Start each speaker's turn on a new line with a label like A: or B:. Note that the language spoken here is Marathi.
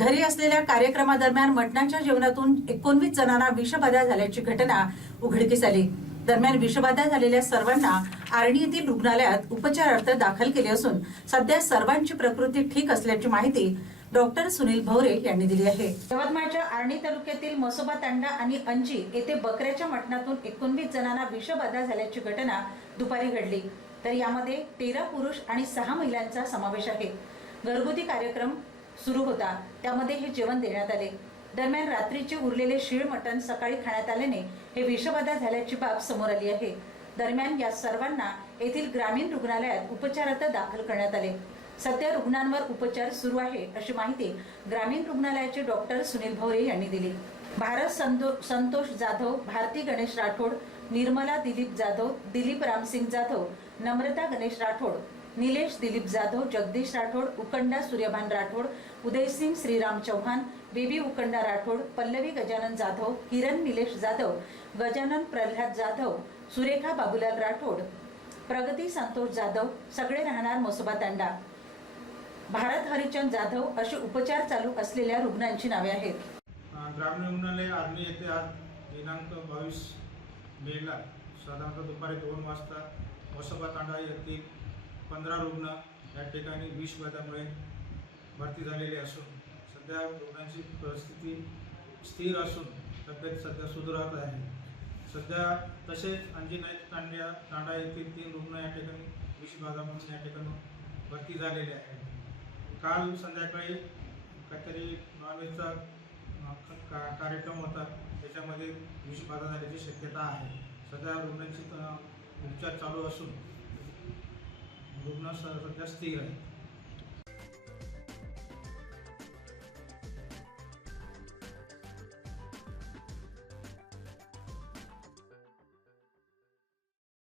A: घरी असलेल्या कार्यक्रमादरम्यान मटणाच्या जेवणातून एकोणवीस जणांना विषबाधा झाल्याची घटना उघडकीस आली. दरम्यान विषबाधा झालेल्या सर्वांना आर्णी येथील रुग्णालयात उपचारार्थ दाखल केले असून सध्या सर्वांची प्रकृती ठीक असल्याची माहिती डॉक्टर सुनील भवरे यांनी दिली आहे. यवतमाळच्या आर्णी तालुक्यातील मसोबा तांडा आणि अंजी येथे बकऱ्याच्या मटणातून एकोणवीस जणांना विषबाधा झाल्याची घटना दुपारी घडली. तर यामध्ये तेरा पुरुष आणि सहा महिलांचा समावेश आहे. घरगुती कार्यक्रम सुरू होता. त्यामध्ये हे जेवण देण्यात आले. दरम्यान रात्रीचे उरलेले शीळ मटण सकाळी खाण्यात आल्याने हे विषबाधा झाल्याची बाब समोर आली आहे. दरम्यान या सर्वांना येथील ग्रामीण रुग्णालयात उपचारार्थ दाखल करण्यात आले. सध्या रुग्णांवर उपचार सुरू आहे अशी माहिती ग्रामीण रुग्णालयाचे डॉक्टर सुनील भवरे यांनी दिली. भारत संतो संतोष जाधव भारती गणेश राठोड निर्मला दिलीप जाधव दिलीप रामसिंग जाधव नम्रता गणेश राठोड निलेश दिलीप जाधव जगदीश राठोड उकंडा सूर्यभान राठोड उदयसिंग श्रीराम चौहान बेबी उकंडा राठोड पल्लवी गजानन जाधव किरण निलेश जाधव गजानन प्रल्हाद जाधव सुरेखा बाबूलाल राठोड प्रगती संतोष जाधव सगळे राहणार मोसोबा तांडा. भारत हरिचंद जाधव असे उपचार चालू असलेल्या रुग्णांची नावे आहेत.
B: ग्रामीण रुग्णालय आर्मी येथे आज दिनांक बावीस मेला साधारणतः दुपारी दोन वाजता मोसोबा तांडा येथील पंधरा रुग्ण या ठिकाणी विषबाधामुळे भरती झालेले असून सध्या रुग्णांची परिस्थिती स्थिर असून तब्येत सध्या सुधारत आहे. सध्या तसेच अंजनाथ तांड्या तांडा येथील तीन रुग्ण या ठिकाणी विषबाधा या ठिकाणी भरती झालेले आहे काल संध्याकाळी काहीतरी नॉनव्हेजचा का- कार्यक्रम होता त्याच्यामध्ये विषबाधा झाल्याची शक्यता आहे. सध्या रुग्णांची उपचार चालू असून रुग्ण स- सध्या स्थिर आहे